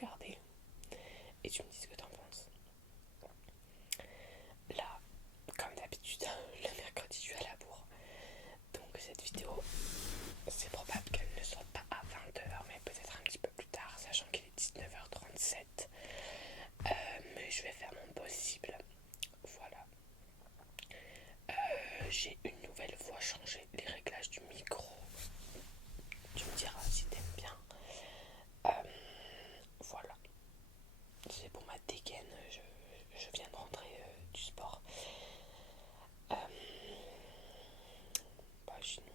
regarder et tu me dis ce que t'en penses. Là, comme d'habitude, le mercredi je suis à la bourre. Donc cette vidéo, c'est probable qu'elle ne sorte pas à 20h, mais peut-être un petit peu plus tard, sachant qu'il est 19h37. Mais je vais faire mon possible. Voilà. J'ai une nouvelle fois changé les réglages du micro. Tu me diras si t'aimes bien. Voilà. C'est pour ma dégaine. Je viens de rentrer du sport. Sinon,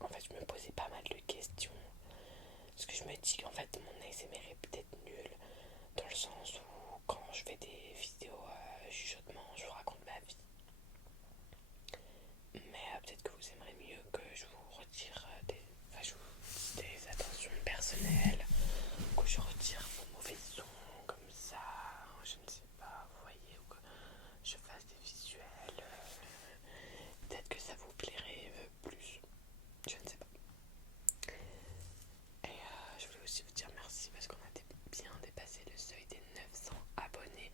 en fait, je me posais pas mal de questions. Parce que je me dis qu'en fait, mon ASMR est peut-être nul. Dans le sens où, quand je fais des vidéos chuchotement, je vous raconte ma vie. Mais peut-être que vous aimerez mieux que je vous retire des attentions personnelles, que je retire vos mauvais sons comme ça, je ne sais pas, vous voyez, ou que je fasse des visuels. Peut-être que ça vous plairait plus, je ne sais pas. Et je voulais aussi vous dire merci parce qu'on a bien dépassé le seuil des 900 abonnés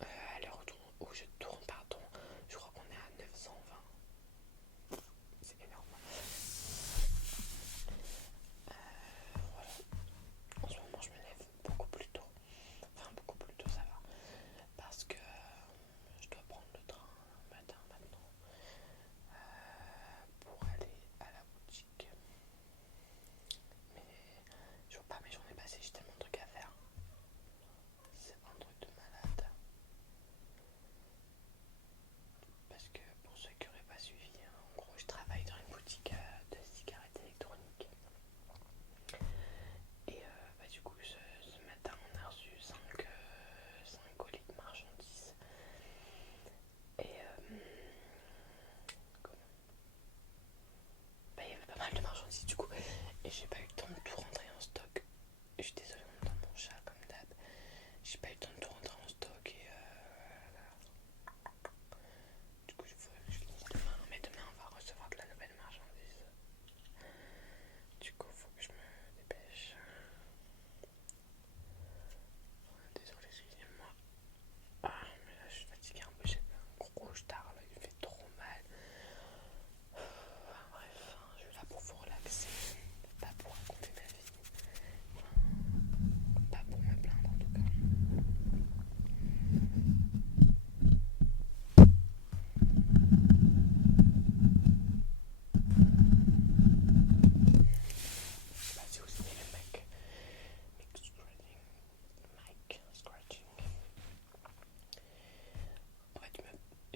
à l'heure où je tourne, pardon. Je crois qu'on est à 920. C'est énorme. Voilà. En ce moment, je me lève beaucoup plus tôt. Enfin, beaucoup plus tôt, ça va. Parce que je dois prendre le train le matin maintenant pour aller à la boutique. Mais je vois pas mes journées passer, j'ai tellement de trucs à faire. C'est un truc de malade. Parce que pour ceux qui n'auraient pas suivi, en gros, je travaille dans une boutique de cigarettes électroniques. Et du coup, ce matin, on a reçu 5 colis de marchandises. Et il y avait pas mal de marchandises du coup. Et j'ai pas eu le temps de tout rentrer en stock. Je suis désolée, on entend mon chat comme d'hab. J'ai pas eu le temps de tout rentrer en stock et du coup, il faudrait que je finisse demain. Mais demain, on va recevoir de la nouvelle marchandise. Du coup, faut que je me dépêche. Désolée, excusez-moi. Mais là, je suis fatiguée un peu. J'ai fait un gros retard. Là, il fait trop mal. Bref, je suis là pour vous relaxer. Pas pour raconter ma vie. Pas pour me plaindre en tout cas. Je sais pas si vous aimez le mic scratching. En fait,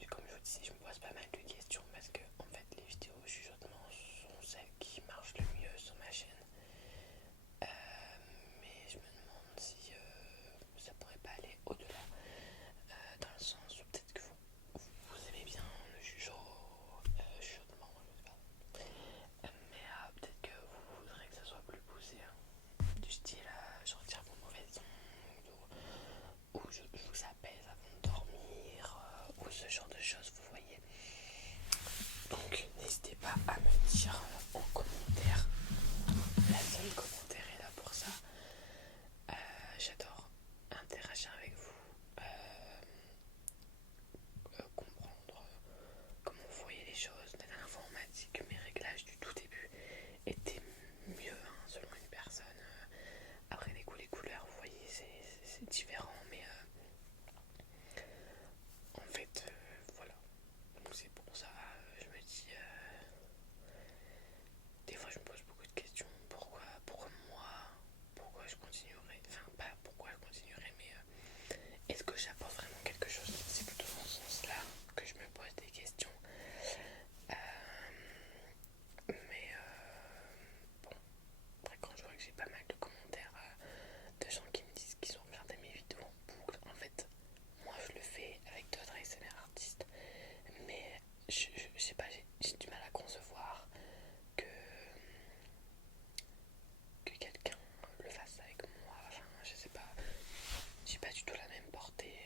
comme je vous disais, je me pose pas mal de questions parce que en fait, les vidéos chuchotement sont celles qui marchent le mieux sur ma chaîne. Mais je me demande si ça pourrait pas aller au-delà, dans le sens où peut-être que vous aimez bien le chuchotement, je sais pas. Mais peut-être que vous voudrez que ça soit plus poussé, du style je retire vos mauvais ondes ou je vous apaise avant de dormir ou ce genre de choses, vous voyez. Donc n'hésitez pas à me dire en commentaire. La seule commentaire est là pour ça. J'adore interagir avec vous, comprendre comment vous voyez les choses. La dernière fois on m'a dit que mes réglages du tout début étaient mieux selon une personne. Après les couleurs, vous voyez, c'est différent, mais en fait, voilà. Donc c'est pour ça, je me dis, des fois je me pose beaucoup de questions. Pourquoi moi? Pourquoi je continuerai? Enfin, pas pourquoi je continuerai, mais est-ce que j'apporte vraiment quelque chose? C'est plutôt dans ce sens-là que je me pose des questions. Mais bon, après quand je vois que j'ai pas mal de commentaires de gens qui me disent qu'ils ont regardé mes vidéos en boucle, en fait, moi je le fais avec d'autres ASMR artistes, mais je sais pas, j'ai du mal à concevoir que quelqu'un le fasse avec moi. Enfin, je sais pas, j'ai pas du tout la même portée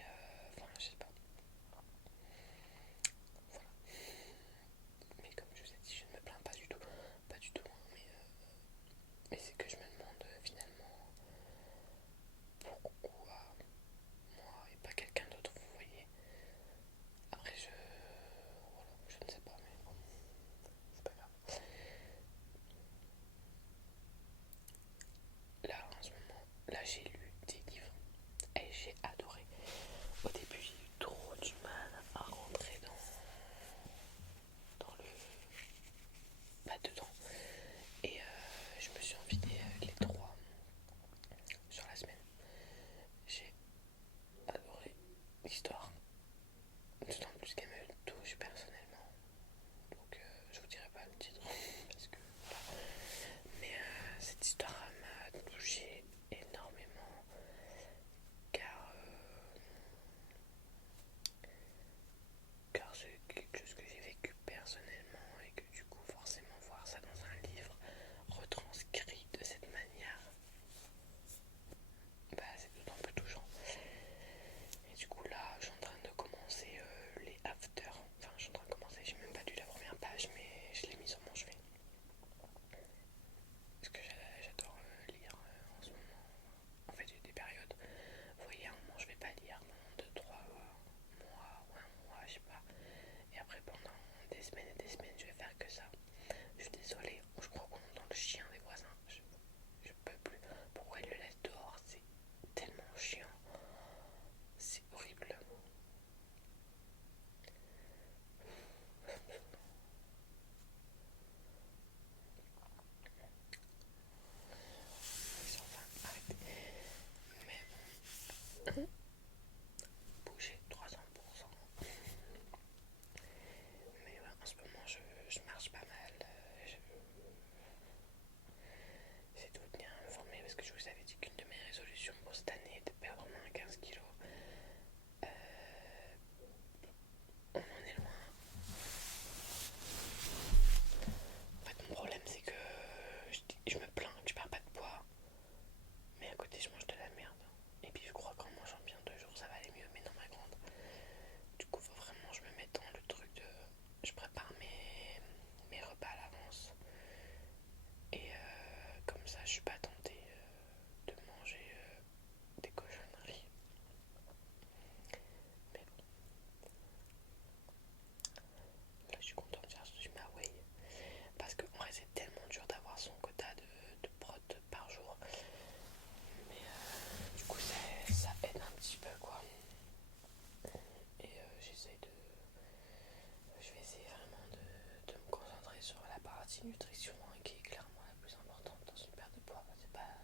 partie nutrition qui est clairement la plus importante dans une perte de poids. C'est pas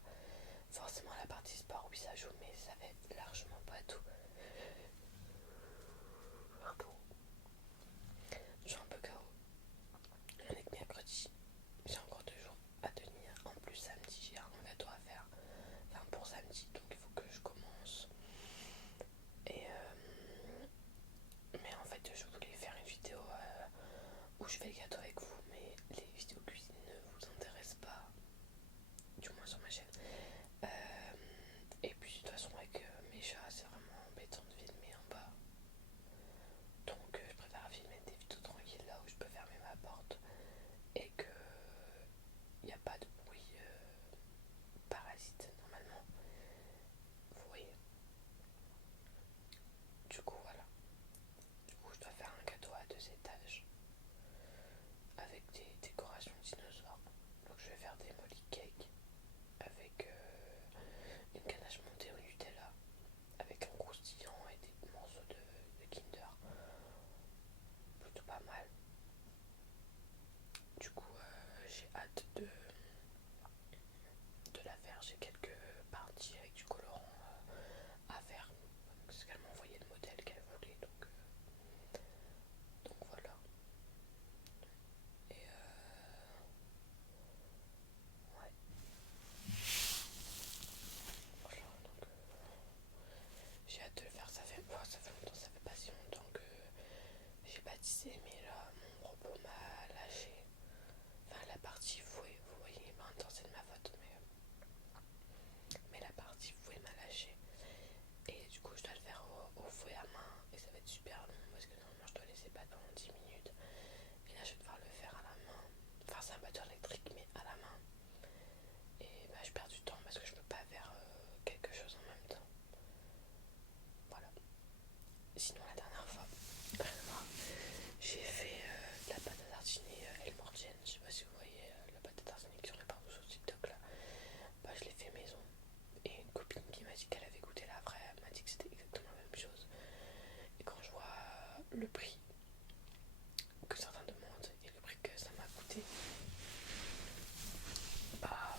forcément la partie sport, oui ça joue, mais ça fait largement pas tout. Pardon. Je suis un peu KO. On est que mercredi. J'ai encore 2 jours à tenir. En plus samedi j'ai un gâteau à faire. Enfin pour samedi, donc il faut que je commence. Et mais en fait je voulais faire une vidéo où je fais le gâteau avec vous, mais les vidéos cuisine ne vous intéressent pas, du moins sur ma chaîne. Et puis de toute façon avec mes chats c'est vraiment embêtant de filmer en bas. Donc je préfère filmer des vidéos tranquilles là où je peux fermer ma porte et que il n'y a pas de bruit parasite normalement. Vous voyez. Du coup voilà. Du coup je dois faire un gâteau à 2 étages avec des décorations dinosaures. Donc je vais faire des molly cakes avec une ganache montée au Nutella, avec un croustillant et des morceaux de Kinder. Plutôt pas mal. Du coup j'ai hâte de la faire. J'ai quelques parties avec du colorant à faire parce qu'elle m'a envoyé le modèle qu'elle voulait, donc voilà. Et ouais, voilà, donc j'ai hâte de le faire. Ça fait longtemps, ça fait pas si longtemps que j'ai baptisé, mais là mon robot m'a lâché. Enfin la partie fouet, vous voyez, en même temps c'est de ma faute, mais la partie fouet m'a lâché. Et du coup je dois le faire au fouet à main et ça va être super long parce que normalement je dois laisser battre pendant 10 minutes. Et là je vais devoir le faire à la main. Enfin c'est un batteur électrique mais à la main. Et bah je perds du temps parce que je peux pas faire quelque chose en même temps. Voilà. Sinon la dernière fois j'ai fait de la pâte à tartiner El Mortienne. Je sais pas si vous voyez la pâte à tartiner qui sont partout sur TikTok là. Bah je l'ai fait maison. Et une copine qui m'a dit qu'elle avait goûté la vraie, elle m'a dit que c'était exactement la même chose. Et quand je vois le prix que certains demandent et le prix que ça m'a coûté, bah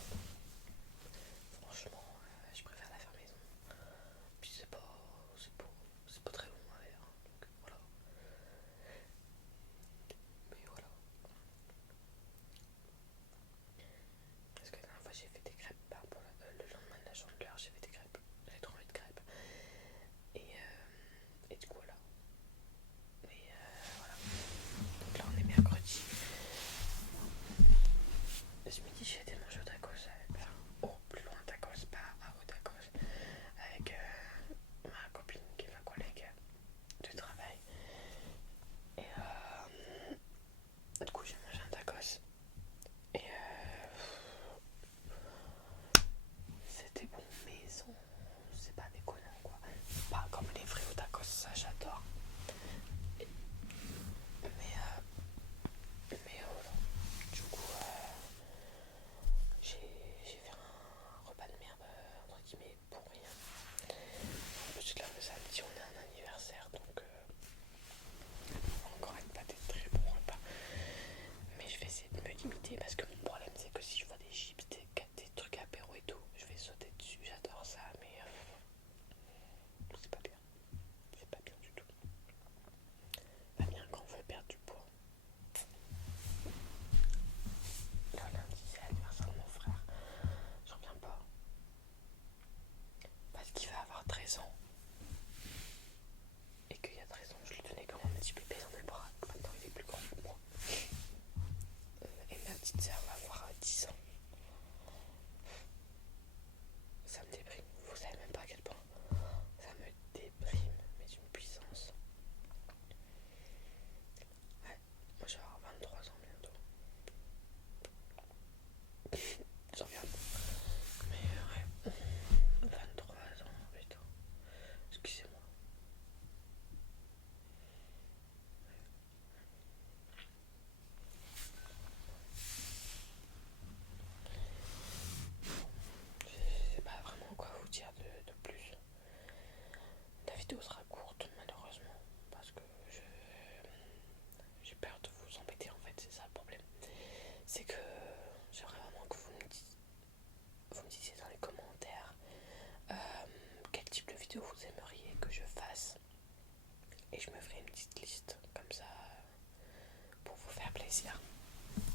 plaisir.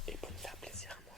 Et pour me faire plaisir à moi.